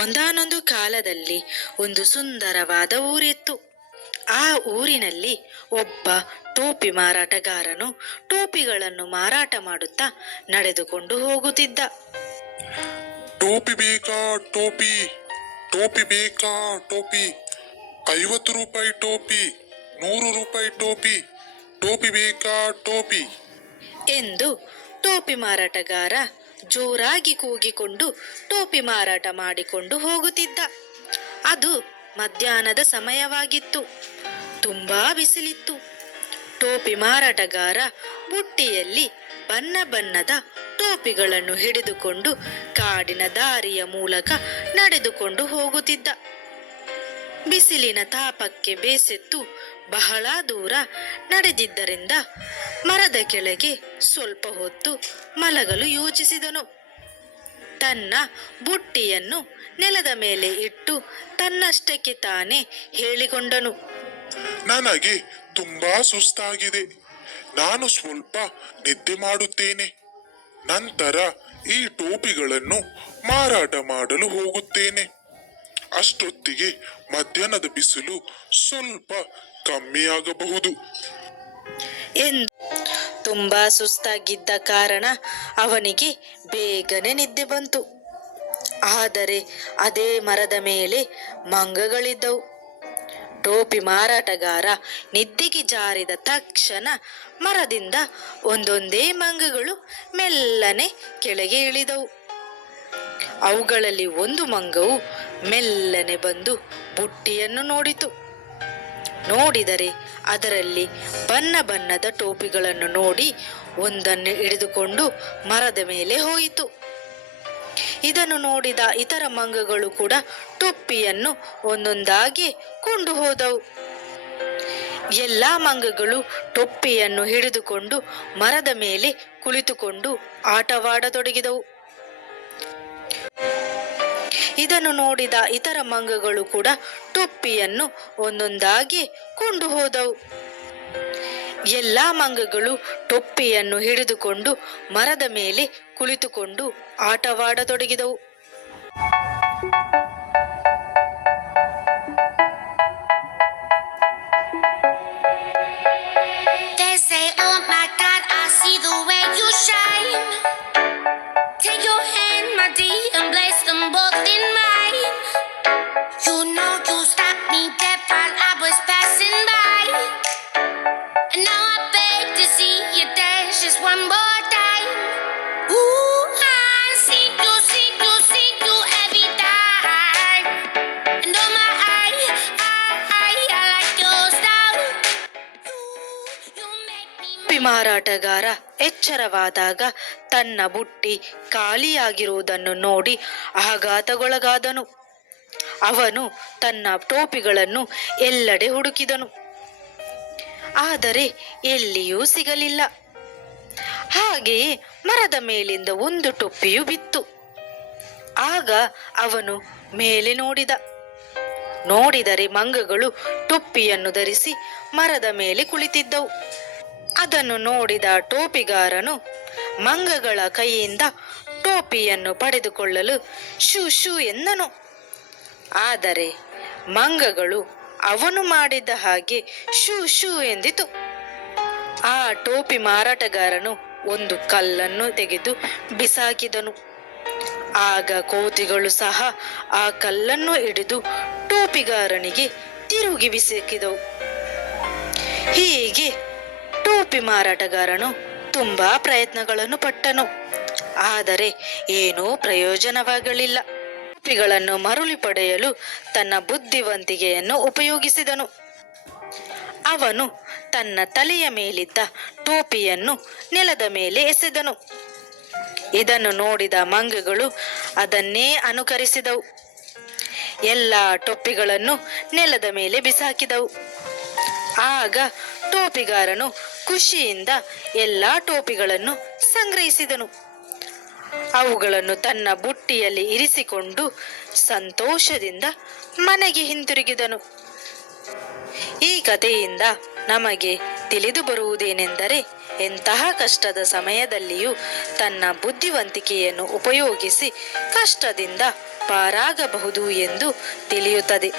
ಒಂದಾನೊಂದು ಕಾಲದಲ್ಲಿ ಒಂದು ಸುಂದರವಾದ ಊರಿತ್ತು. ಆ ಊರಿನಲ್ಲಿ ಒಬ್ಬ ಟೋಪಿ ಮಾರಾಟಗಾರನು ಟೋಪಿಗಳನ್ನು ಮಾರಾಟ ಮಾಡುತ್ತಾ ನಡೆದುಕೊಂಡು ಹೋಗುತ್ತಿದ್ದ. ಟೋಪಿ ಬೇಕಾ ಟೋಪಿ? ಟೋಪಿ ಬೇಕಾ ಟೋಪಿ? 50 ರೂಪಾಯಿ ಟೋಪಿ, 100 ರೂಪಾಯಿ ಟೋಪಿ, ಟೋಪಿ ಬೇಕಾ ಟೋಪಿ ಎಂದು ಟೋಪಿ ಮಾರಾಟಗಾರ ಜೋರಾಗಿ ಕೂಗಿಕೊಂಡು ಟೋಪಿ ಮಾರಾಟ ಮಾಡಿಕೊಂಡು ಹೋಗುತ್ತಿದ್ದ. ಅದು ಮಧ್ಯಾಹ್ನದ ಸಮಯವಾಗಿತ್ತು. ತುಂಬಾ ಬಿಸಿಲಿತ್ತು. ಟೋಪಿ ಮಾರಾಟಗಾರ ಬುಟ್ಟಿಯಲ್ಲಿ ಬಣ್ಣ ಬಣ್ಣದ ಟೋಪಿಗಳನ್ನು ಹಿಡಿದುಕೊಂಡು ಕಾಡಿನ ದಾರಿಯ ಮೂಲಕ ನಡೆದುಕೊಂಡು ಹೋಗುತ್ತಿದ್ದ. ಬಿಸಿಲಿನ ತಾಪಕ್ಕೆ ಬೇಸೆತ್ತು ಬಹಳ ದೂರ ನಡೆದಿದ್ದರಿಂದ ಮರದ ಕೆಳಗೆ ಸ್ವಲ್ಪ ಹೊತ್ತು ಮಲಗಲು ಯೋಚಿಸಿದನು. ತನ್ನ ಬುಟ್ಟಿಯನ್ನು ನೆಲದ ಮೇಲೆ ಇಟ್ಟು ತನ್ನಷ್ಟಕ್ಕೆ ತಾನೇ ಹೇಳಿಕೊಂಡನು, ನನಗೆ ತುಂಬಾ ಸುಸ್ತಾಗಿದೆ. ನಾನು ಸ್ವಲ್ಪ ನಿದ್ದೆ ಮಾಡುತ್ತೇನೆ. ನಂತರ ಈ ಟೋಪಿಗಳನ್ನು ಮಾರಾಟ ಮಾಡಲು ಹೋಗುತ್ತೇನೆ. ಅಷ್ಟೊತ್ತಿಗೆ ಮಧ್ಯಾಹ್ನದ ಬಿಸಿಲು ಸ್ವಲ್ಪ ಕಮ್ಮಿಯಾಗಬಹುದು ಎಂದು ತುಂಬಾ ಸುಸ್ತಾಗಿದ್ದ ಕಾರಣ ಅವನಿಗೆ ಬೇಗನೆ ನಿದ್ದೆ ಬಂತು. ಆದರೆ ಅದೇ ಮರದ ಮೇಲೆ ಮಂಗಗಳಿದ್ದವು. ಟೋಪಿ ಮಾರಾಟಗಾರ ನಿದ್ದೆಗೆ ಜಾರಿದ ತಕ್ಷಣ ಮರದಿಂದ ಒಂದೊಂದೇ ಮಂಗಗಳು ಮೆಲ್ಲನೆ ಕೆಳಗೆ ಇಳಿದವು. ಅವುಗಳಲ್ಲಿ ಒಂದು ಮಂಗವು ಮೆಲ್ಲನೆ ಬಂದು ಬುಟ್ಟಿಯನ್ನು ನೋಡಿತು. ನೋಡಿದರೆ ಅದರಲ್ಲಿ ಬಣ್ಣ ಬಣ್ಣದ ಟೋಪಿಗಳನ್ನು ನೋಡಿ ಒಂದನ್ನು ಹಿಡಿದುಕೊಂಡು ಮರದ ಮೇಲೆ ಹೋಯಿತು. ಇದನ್ನು ನೋಡಿದ ಇತರ ಮಂಗಗಳು ಕೂಡ ಟೋಪಿಯನ್ನು ಒಂದೊಂದಾಗಿ ಕೊಂಡು ಹೋದವು. ಎಲ್ಲಾ ಮಂಗಗಳು ಟೋಪಿಯನ್ನು ಹಿಡಿದುಕೊಂಡು ಮರದ ಮೇಲೆ ಕುಳಿತುಕೊಂಡು ಆಟವಾಡತೊಡಗಿದವು. ಇದನ್ನು ನೋಡಿದ ಇತರ ಮಂಗಗಳು ಕೂಡ ಟೋಪಿಯನ್ನು ಒಂದೊಂದಾಗಿ ಕೊಂಡು ಹೋದವು. ಎಲ್ಲಾ ಮಂಗಗಳು ಟೋಪಿಯನ್ನು ಹಿಡಿದುಕೊಂಡು ಮರದ ಮೇಲೆ ಕುಳಿತುಕೊಂಡು ಆಟವಾಡತೊಡಗಿದವು. ಮಾರಾಟಗಾರ ಎಚ್ಚರವಾದಾಗ ತನ್ನ ಬುಟ್ಟಿ ಖಾಲಿಯಾಗಿರುವುದನ್ನು ನೋಡಿ ಆಘಾತಗೊಳಗಾದನು. ಅವನು ತನ್ನ ಟೋಪಿಗಳನ್ನು ಎಲ್ಲೆಡೆ ಹುಡುಕಿದನು. ಆದರೆ ಎಲ್ಲಿಯೂ ಸಿಗಲಿಲ್ಲ. ಹಾಗೆಯೇ ಮರದ ಮೇಲಿಂದ ಒಂದು ಟೋಪಿಯು ಬಿತ್ತು. ಆಗ ಅವನು ಮೇಲೆ ನೋಡಿದರೆ ಮಂಗಗಳು ಟೋಪಿಯನ್ನು ಧರಿಸಿ ಮರದ ಮೇಲೆ ಕುಳಿತಿದ್ದವು. ಅದನ್ನು ನೋಡಿದ ಟೋಪಿಗಾರನು ಮಂಗಗಳ ಕೈಯಿಂದ ಟೋಪಿಯನ್ನು ಪಡೆದುಕೊಳ್ಳಲು ಶೂ ಶೂ ಎಂದನು. ಆದರೆ ಮಂಗಗಳು ಅವನು ಮಾಡಿದ ಹಾಗೆ ಶೂ ಶೂ ಎಂದಿತು. ಆ ಟೋಪಿ ಮಾರಾಟಗಾರನು ಒಂದು ಕಲ್ಲನ್ನು ತೆಗೆದು ಬಿಸಾಕಿದನು. ಆಗ ಕೋತಿಗಳು ಸಹ ಆ ಕಲ್ಲನ್ನು ಹಿಡಿದು ಟೋಪಿಗಾರನಿಗೆ ತಿರುಗಿ ಬಿಸಾಕಿದವು. ಹೀಗೆ ಟೋಪಿ ಮಾರಾಟಗಾರನು ತುಂಬಾ ಪ್ರಯತ್ನಗಳನ್ನು ಪಟ್ಟನು. ಆದರೆ ಏನೂ ಪ್ರಯೋಜನವಾಗಲಿಲ್ಲ. ಟೋಪಿಗಳನ್ನು ಮರಳಿ ಪಡೆಯಲು ತನ್ನ ಬುದ್ಧಿವಂತಿಕೆಯನ್ನು ಉಪಯೋಗಿಸಿದನು. ಅವನು ತನ್ನ ತಲೆಯ ಮೇಲಿದ್ದ ಟೋಪಿಯನ್ನು ನೆಲದ ಮೇಲೆ ಎಸೆದನು. ಇದನ್ನು ನೋಡಿದ ಮಂಗಗಳು ಅದನ್ನೇ ಅನುಕರಿಸಿದವು. ಎಲ್ಲ ಟೋಪಿಗಳನ್ನು ನೆಲದ ಮೇಲೆ ಬಿಸಾಕಿದವು. ಆಗ ಟೋಪಿಗಾರನು ಖುಷಿಯಿಂದ ಎಲ್ಲಾ ಟೋಪಿಗಳನ್ನು ಸಂಗ್ರಹಿಸಿದನು. ಅವುಗಳನ್ನು ತನ್ನ ಬುಟ್ಟಿಯಲ್ಲಿ ಇರಿಸಿಕೊಂಡು ಸಂತೋಷದಿಂದ ಮನೆಗೆ ಹಿಂತಿರುಗಿದನು. ಈ ಕಥೆಯಿಂದ ನಮಗೆ ತಿಳಿದು ಬರುವುದೇನೆಂದರೆ, ಎಂತಹ ಕಷ್ಟದ ಸಮಯದಲ್ಲಿಯೂ ತನ್ನ ಬುದ್ಧಿವಂತಿಕೆಯನ್ನು ಉಪಯೋಗಿಸಿ ಕಷ್ಟದಿಂದ ಪಾರಾಗಬಹುದು ಎಂದು ತಿಳಿಯುತ್ತದೆ.